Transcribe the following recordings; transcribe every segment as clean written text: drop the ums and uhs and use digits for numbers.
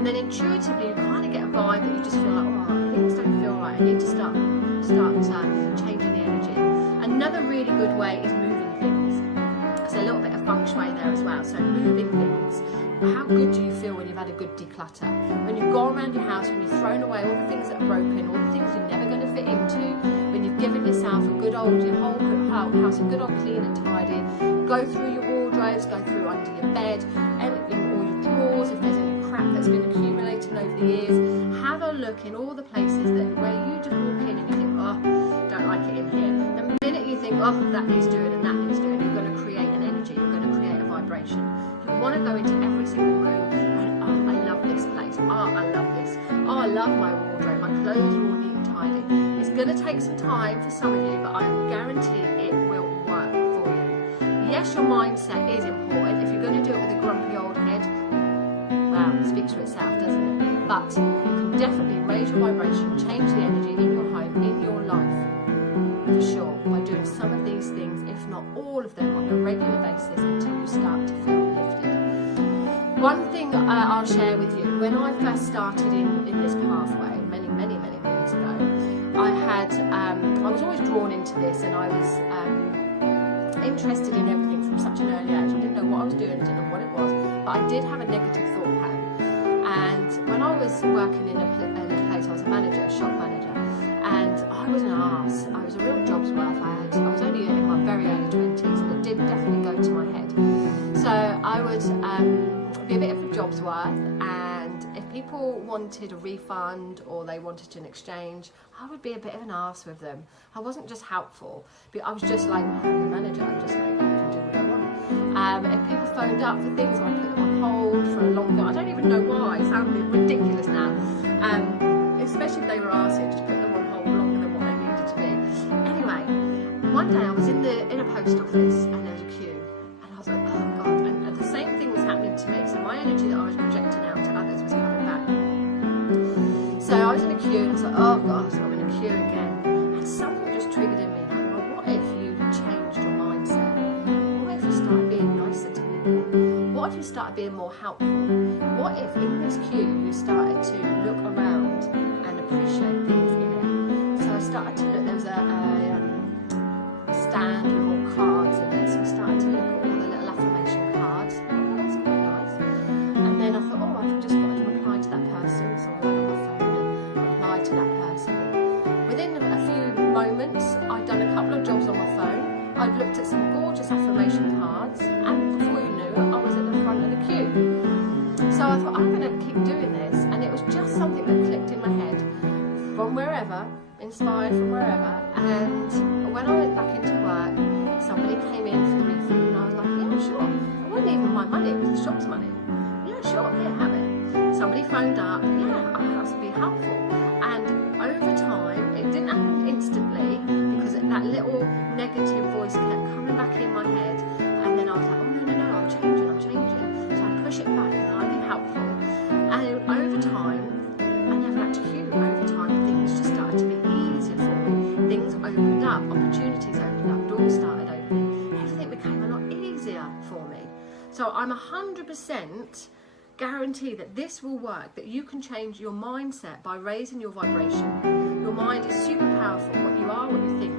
And then intuitively you kind of get a vibe that you just feel like, oh, things don't feel right, I need to start changing the energy. Another really good way is moving things. There's a little bit of feng shui there as well. So moving things. How good do you feel when you've had a good declutter? When you've gone around your house, when you've thrown away all the things that are broken, all the things you're never going to fit into, when you've given yourself your whole house a good old clean and tidy, go through your wardrobes, go through under your bed, everything, all your drawers, if there's any crap that's been accumulating over the years, have a look in all the places where you just walk in and you think, oh, don't like it in here. The minute you think, oh, that needs doing and that needs doing, you're going to create an energy, you're going to create a vibration. You want to go into every single room and, oh, I love this place, oh, I love this, oh, I love my wardrobe, my clothes are all neat and tidy. It's going to take some time for some of you, but I guarantee it will work for you. Yes, your mindset is important. If you're going to do it with a grumpy old head, wow, it speaks for itself, doesn't it? But you can definitely raise your vibration, change the energy in your home, in your life, for sure, by doing some of these things, if not all of them, on a regular basis until you start to feel lifted. One thing I'll share with you, when I first started in this pathway, many years ago, I was always drawn into this, and I was interested in everything from such an early age. I didn't know what I was doing, I didn't know what it was, but I did have a negative thought pattern. And when I was working in a place, I was a manager, a shop manager, and I was an arse. I was a real job's worth. I was only in my very early 20s, and it did definitely go to my head. So I would be a bit of a job's worth, and if people wanted a refund or they wanted an exchange, I would be a bit of an arse with them. I wasn't just helpful, but I was just like, I'm the manager, I'm just like, I can do what I want. If people phoned up for things, I put them on hold for a longer, I don't even know why, it sounds ridiculous now, especially if they were asking, just put them on hold longer than what they needed to be. Anyway, one day I was in a post office and there was a queue, and I was like, oh God, and the same thing was happening to me, so my energy that I was projecting out to others was coming back. So I was in a queue and I was like, oh gosh, I'm in a queue again, and something just triggered in me, like, well, what if you changed your mindset? What if you started being nicer to people? What if you started being more helpful? What if in this queue you started to look around and appreciate things in it? So I started to look, there was a stand with all cards in there, so I started to look at all the little affirmation cards. Oh, that's quite nice. And then I thought, oh, I've just got to reply to that person, so I went on my phone and replied to that person. Within a few moments, I'd done a couple of jobs on my phone. I'd looked at some gorgeous affirmation cards, and before you knew it, I was at the front of the queue. So I thought, I'm going to keep doing this, and it was just something that clicked in my head from wherever, inspired from wherever. And when I went back into work, somebody came in for the refund, and I was like, yeah, sure. It wasn't even my money, it was the shop's money. Yeah, sure, here, have it. Somebody phoned up, yeah, I have to be helpful. And over time, it didn't happen instantly, because that little negative voice kept coming back in my head, and then I was like, oh no, I'm changing. So I push it back, and I'd be helpful. And over time, I never had to queue. Over time, things just started to be easier for me. Things opened up, opportunities opened up, doors started opening. Everything became a lot easier for me. So I'm 100% guarantee that this will work, that you can change your mindset by raising your vibration. Your mind is super powerful. What you are, what you think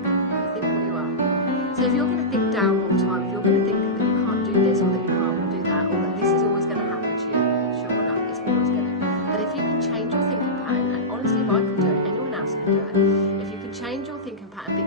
what you are. So if you're going to think down all the time, if you're going to think that you can't do this, or that you can't do that, or that this is always going to happen to you, sure enough, it's always going to. But if you can change your thinking pattern, and honestly, if I can do it, anyone else can do it. If you can change your thinking pattern,